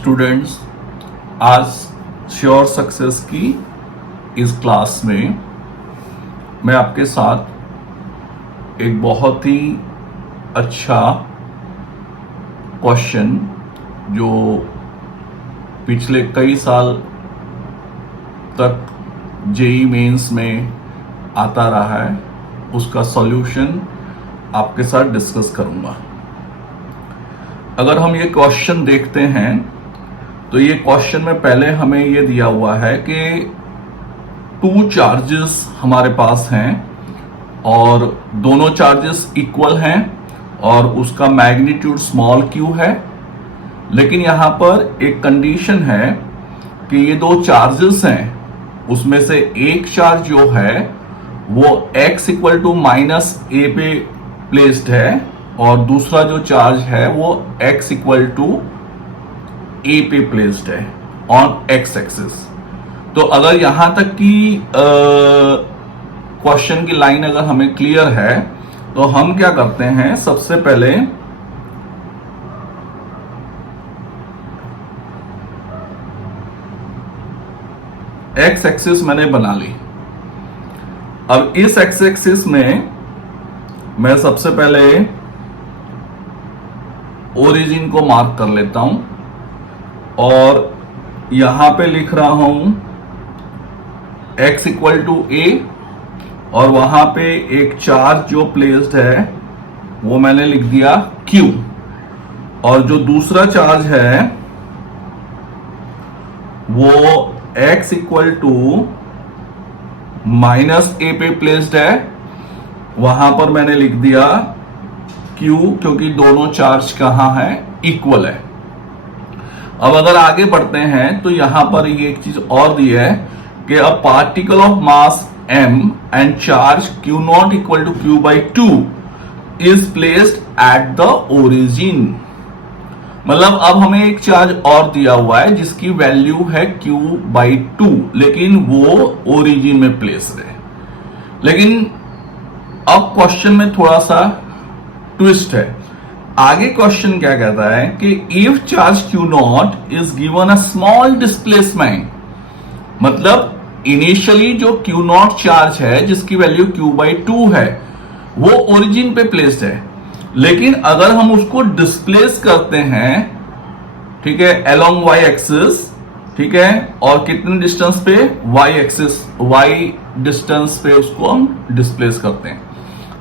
Students, आज sure success की इस क्लास में मैं आपके साथ एक बहुत ही अच्छा क्वेश्चन जो पिछले कई साल तक जेई मेंस में आता रहा है उसका सॉल्यूशन आपके साथ डिस्कस करूंगा। अगर हम ये क्वेश्चन देखते हैं तो ये क्वेश्चन में पहले हमें ये दिया हुआ है कि टू चार्जेस हमारे पास हैं और दोनों चार्जेस इक्वल हैं और उसका मैग्नीट्यूड स्मॉल क्यू है, लेकिन यहां पर एक कंडीशन है कि ये दो चार्जेस हैं उसमें से एक चार्ज जो है वो x इक्वल टू माइनस ए पे प्लेस्ड है और दूसरा जो चार्ज है वो x इक्वल टू ए पे प्लेस्ड है ऑन x एक्सिस। तो अगर यहां तक की क्वेश्चन की लाइन अगर हमें क्लियर है तो हम क्या करते हैं, सबसे पहले x एक्सिस मैंने बना ली। अब इस x एक्सिस में मैं सबसे पहले ओरिजिन को मार्क कर लेता हूं और यहां पे लिख रहा हूं x इक्वल टू ए और वहां पे एक चार्ज जो प्लेस्ड है वो मैंने लिख दिया q और जो दूसरा चार्ज है वो x इक्वल टू माइनस ए पे प्लेस्ड है, वहां पर मैंने लिख दिया Q क्योंकि दोनों चार्ज कहां है, इक्वल है। अब अगर आगे बढ़ते हैं तो यहां पर ये एक चीज और दी है कि a particle of mass m and charge Q not equal to Q by 2 is placed at the origin. मतलब अब हमें एक चार्ज और दिया हुआ है जिसकी वैल्यू है Q बाई 2, लेकिन वो ओरिजिन में प्लेस्ड है। लेकिन अब क्वेश्चन में थोड़ा सा ट्विस्ट है। आगे क्वेश्चन क्या कहता है कि if charge Q not is given a small displacement, मतलब इनिशियली जो Q नॉट चार्ज है जिसकी वैल्यू Q बाई 2 है वो ओरिजिन पे प्लेस्ड है, लेकिन अगर हम उसको डिस्प्लेस करते हैं, ठीक है, अलोंग y एक्सिस, ठीक है, और कितने डिस्टेंस पे, y एक्सिस, y डिस्टेंस पे उसको हम डिस्प्लेस करते हैं।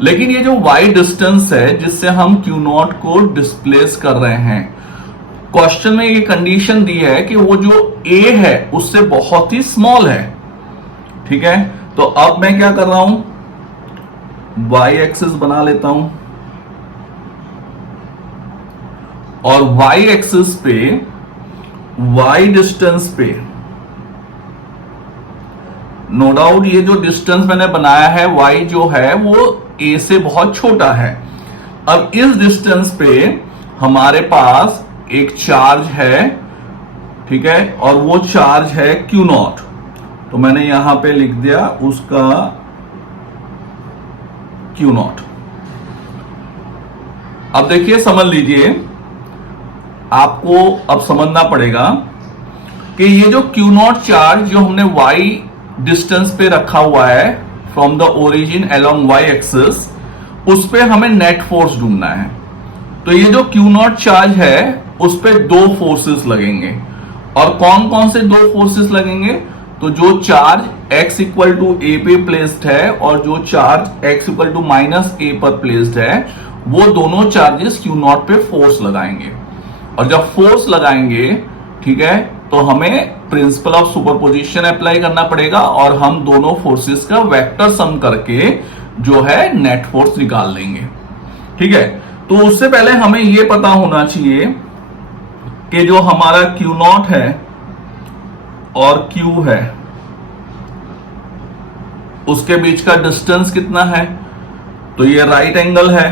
लेकिन ये जो y डिस्टेंस है जिससे हम Q नॉट को डिस्प्लेस कर रहे हैं, क्वेश्चन में ये कंडीशन दी है कि वो जो a है उससे बहुत ही स्मॉल है, ठीक है। तो अब मैं क्या कर रहा हूं, y एक्सिस बना लेता हूं और y एक्सिस पे y डिस्टेंस पे, नो डाउट ये जो डिस्टेंस मैंने बनाया है y जो है वो a से बहुत छोटा है। अब इस डिस्टेंस पे हमारे पास एक चार्ज है, ठीक है, और वो चार्ज है Q नॉट। तो मैंने यहां पे लिख दिया उसका Q नॉट। अब देखिए, समझ लीजिए, आपको अब समझना पड़ेगा कि ये जो Q नॉट चार्ज जो हमने y डिस्टेंस पे रखा हुआ है from the origin along y axis, उस पे हमें नेट फोर्स ढूंढना है। तो ये जो Q नॉट चार्ज है उस पे दो फोर्सेस लगेंगे, और कौन कौन से दो फोर्सेस लगेंगे, तो जो charge x equal to A पे प्लेस्ड है और जो charge x equal to minus A पर प्लेस्ड है, वो दोनों चार्जेस Q नॉट पे फोर्स लगाएंगे। और जब फोर्स लगाएंगे, ठीक है, तो हमें प्रिंसिपल ऑफ सुपरपोजिशन अप्लाई करना पड़ेगा और हम दोनों फोर्सेस का वेक्टर सम करके जो है नेट फोर्स निकाल लेंगे, ठीक है। तो उससे पहले हमें यह पता होना चाहिए कि जो हमारा Q नॉट है और Q है उसके बीच का डिस्टेंस कितना है, तो ये राइट एंगल है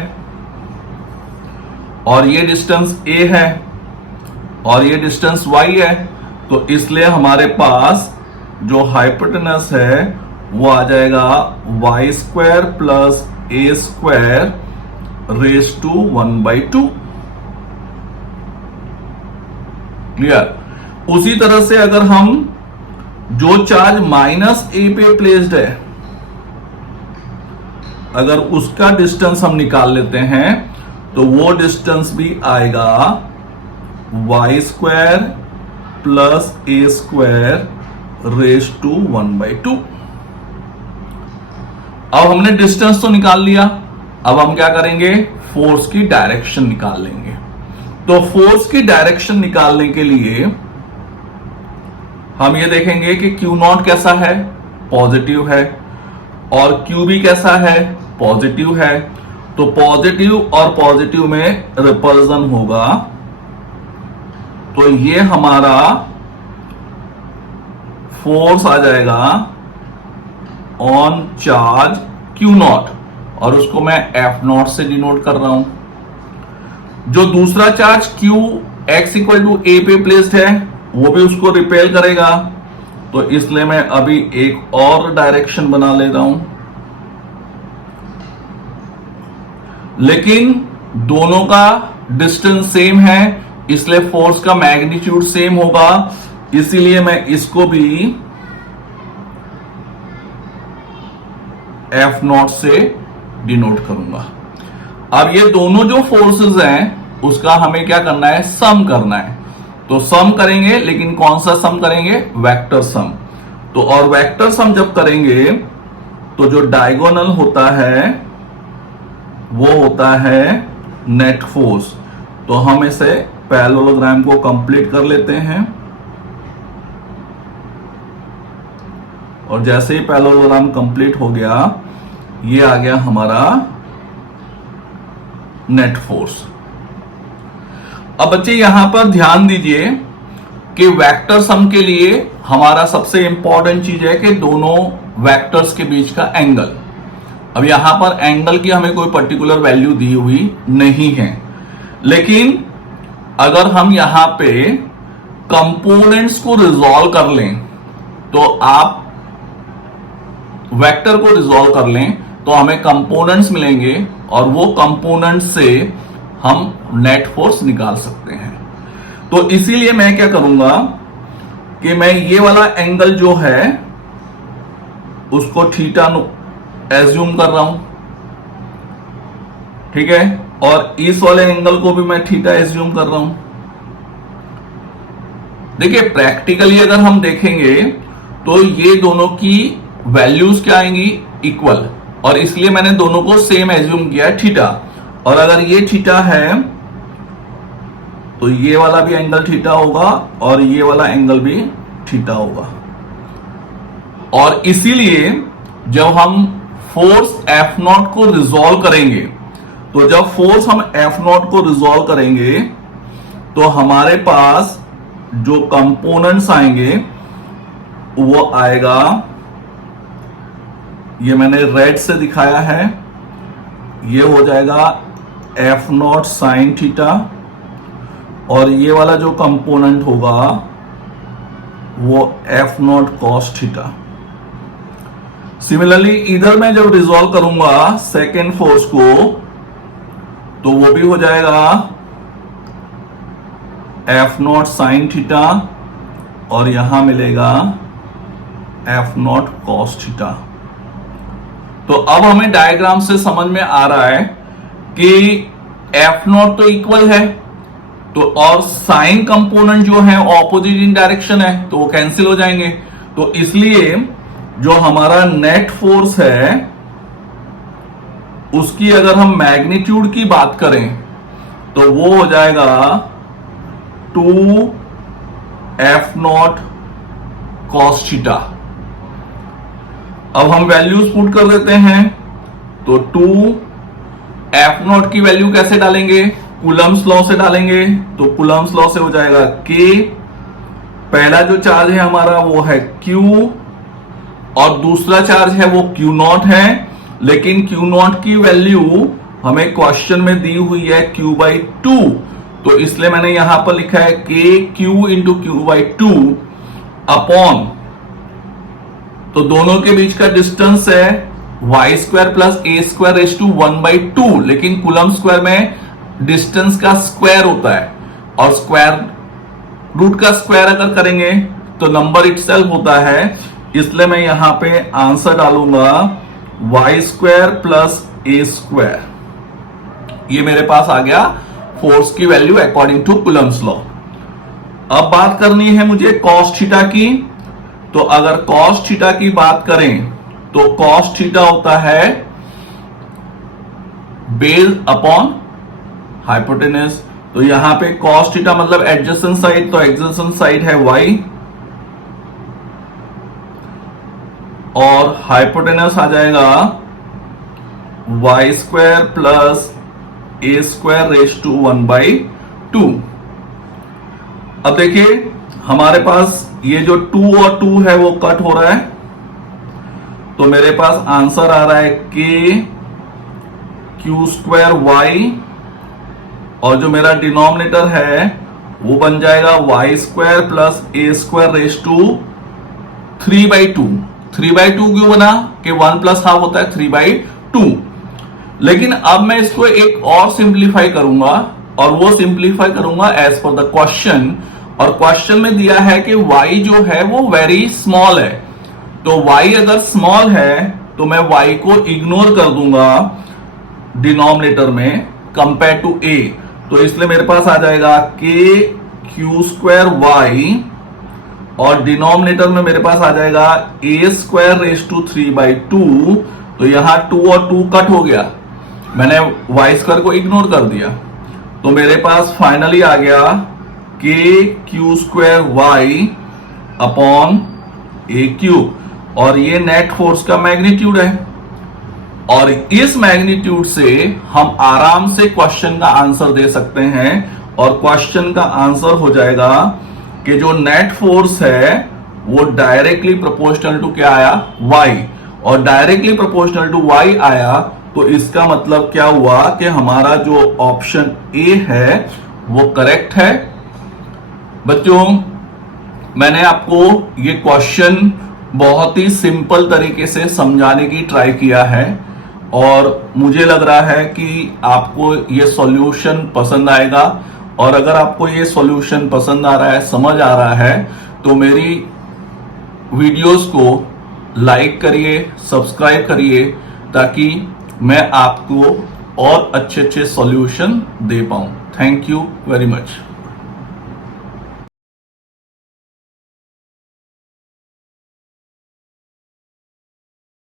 और ये डिस्टेंस a है और ये डिस्टेंस y है। तो इसलिए हमारे पास जो हाइपोटेनस है वो आ जाएगा y square plus a square raise to 1/2। Clear. उसी तरह से अगर हम जो चार्ज माइनस ए पे प्लेस्ड है, अगर उसका डिस्टेंस हम निकाल लेते हैं तो वो डिस्टेंस भी आएगा Y square plus A square raise to 1/2। अब हमने डिस्टेंस तो निकाल लिया, अब हम क्या करेंगे, फोर्स की डायरेक्शन निकाल लेंगे। तो फोर्स की डायरेक्शन निकालने के लिए हम ये देखेंगे कि Q0 कैसा है, पॉजिटिव है, और QB कैसा है, पॉजिटिव है। तो पॉजिटिव और पॉजिटिव में रिपल्जन होगा, तो ये हमारा फोर्स आ जाएगा ऑन चार्ज Q0, और उसको मैं F0 से डिनोट कर रहा हूं। जो दूसरा charge Q x equal to A पे प्लेस्ड है वो भी उसको रिपेल करेगा, तो इसलिए मैं अभी एक और डायरेक्शन बना ले रहा हूं। लेकिन दोनों का डिस्टेंस सेम है, इसलिए फोर्स का मैग्नीट्यूड सेम होगा, इसीलिए मैं इसको भी F0 से डिनोट करूंगा। अब ये दोनों जो फोर्सेस हैं उसका हमें क्या करना है, सम करना है। तो सम करेंगे, लेकिन कौन सा सम करेंगे, वेक्टर सम। तो और वेक्टर सम जब करेंगे तो जो डायगोनल होता है वो होता है नेट फोर्स। तो हम इसे पैरेललोग्राम को कंप्लीट कर लेते हैं, और जैसे ही पैरेललोग्राम कंप्लीट हो गया, ये आ गया हमारा नेट फोर्स। अब बच्चे यहां पर ध्यान दीजिए कि वेक्टर सम के लिए हमारा सबसे इंपॉर्टेंट चीज है कि दोनों वेक्टर्स के बीच का एंगल। अब यहां पर एंगल की हमें कोई पर्टिकुलर वैल्यू दी हुई नहीं है, लेकिन अगर हम यहां पे कंपोनेंट्स को रिजॉल्व कर लें, तो आप वेक्टर को रिजॉल्व कर लें तो हमें कंपोनेंट्स मिलेंगे, और वो कंपोनेंट से हम नेट फोर्स निकाल सकते हैं। तो इसीलिए मैं क्या करूंगा कि मैं ये वाला एंगल जो है उसको थीटा एज्यूम कर रहा हूं, ठीक है, और इस वाले एंगल को भी मैं थीटा एज्यूम कर रहा हूं। देखिए प्रैक्टिकली अगर हम देखेंगे तो ये दोनों की वैल्यूज क्या आएंगी, इक्वल, और इसलिए मैंने दोनों को सेम एज्यूम किया है, थीटा। और अगर ये थीटा है तो ये वाला भी एंगल थीटा होगा, और ये वाला एंगल भी थीटा होगा। और इसीलिए जब हम फोर्स F0 को रिजॉल्व करेंगे, तो जब फोर्स हम F0 को रिजॉल्व करेंगे तो हमारे पास जो कंपोनेंट्स आएंगे वो आएगा, ये मैंने रेड से दिखाया है, ये हो जाएगा F0 साइन थीटा, और ये वाला जो कंपोनेंट होगा वो F0 कॉस थीटा। सिमिलरली इधर मैं जब रिजॉल्व करूंगा सेकेंड फोर्स को, तो वो भी हो जाएगा F0 साइन थीटा, और यहां मिलेगा F0 कॉस थीटा। तो अब हमें डायग्राम से समझ में आ रहा है कि F0 तो इक्वल है, तो और साइन कंपोनेंट जो है ऑपोजिट इन डायरेक्शन है, तो वो कैंसिल हो जाएंगे। तो इसलिए जो हमारा नेट फोर्स है उसकी अगर हम मैग्नीट्यूड की बात करें तो वो हो जाएगा 2F0 cos थीटा। अब हम वैल्यूज पुट कर देते हैं, तो 2F0 की वैल्यू कैसे डालेंगे, कूलम्स लॉ से डालेंगे। तो कूलम्स लॉ से हो जाएगा K, पहला जो चार्ज है हमारा वो है Q, और दूसरा चार्ज है वो Q0 है, लेकिन Q0 की वैल्यू हमें क्वेश्चन में दी हुई है Q/2, तो इसलिए मैंने यहां पर लिखा है KQ इंटू Q/2 अपॉन, तो दोनों के बीच का डिस्टेंस है Y square plus A square raise to 1/2, लेकिन कूलम स्क्वायर में डिस्टेंस का स्क्वायर होता है, और स्क्वायर रूट का स्क्वायर अगर करेंगे तो नंबर इटसेल्फ होता है, इसलिए मैं यहां पे आंसर डालूंगा Y square plus A square. ये मेरे पास आ गया फोर्स की value according to Coulomb's law. अब बात करनी है मुझे कॉस थीटा की। तो अगर कॉस थीटा की बात करें तो कॉस थीटा होता है बेस अपॉन हाइपोटेनस। तो यहां पे कॉस थीटा मतलब एडजेसेंट साइड, तो एडजेसेंट साइड है y और हाइपोटेनस आ जाएगा Y square plus A square raise to 1/2। अब देखिए हमारे पास ये जो 2 और 2 है वो कट हो रहा है, तो मेरे पास आंसर आ रहा है के क्यू स्क्वायर वाई, और जो मेरा डिनोमिनेटर है वो बन जाएगा Y square plus A square raise to 3/2। 3/2 क्यों बना कि 1 प्लस हाफ होता है 3/2। लेकिन अब मैं इसको एक और सिंप्लीफाई करूंगा, और वो सिंप्लीफाई करूंगा एज पर द क्वेश्चन। और क्वेश्चन में दिया है कि y जो है वो वेरी स्मॉल है, तो y अगर स्मॉल है तो मैं y को इग्नोर कर दूंगा डिनोमिनेटर में कंपेयर टू a। तो इसलिए मेरे पास आ जाएगा के क्यू स्क्वायर वाई, और डिनोमिनेटर में मेरे पास आ जाएगा ए स्क्वायर रेज टू 3/2। तो यहां 2 और 2 कट हो गया, मैंने वाई स्क्वायर को इग्नोर कर दिया, तो मेरे पास फाइनली आ गया के क्यू स्क्वायर वाई अपॉन ए क्यूब, और ये नेट फोर्स का मैग्नीट्यूड है। और इस मैग्नीट्यूड से हम आराम से क्वेश्चन का आंसर दे सकते हैं, और क्वेश्चन का आंसर हो जाएगा कि जो नेट फोर्स है वो डायरेक्टली प्रोपोर्शनल टू क्या आया, y, और डायरेक्टली प्रोपोर्शनल टू y आया, तो इसका मतलब क्या हुआ कि हमारा जो ऑप्शन ए है वो करेक्ट है। बच्चों मैंने आपको ये क्वेश्चन बहुत ही सिंपल तरीके से समझाने की ट्राई किया है, और मुझे लग रहा है कि आपको ये सॉल्यूशन पसंद आएगा। और अगर आपको ये सॉल्यूशन पसंद आ रहा है, समझ आ रहा है, तो मेरी वीडियोस को लाइक करिए, सब्सक्राइब करिए, ताकि मैं आपको और अच्छे अच्छे सॉल्यूशन दे पाऊं। Thank you very much.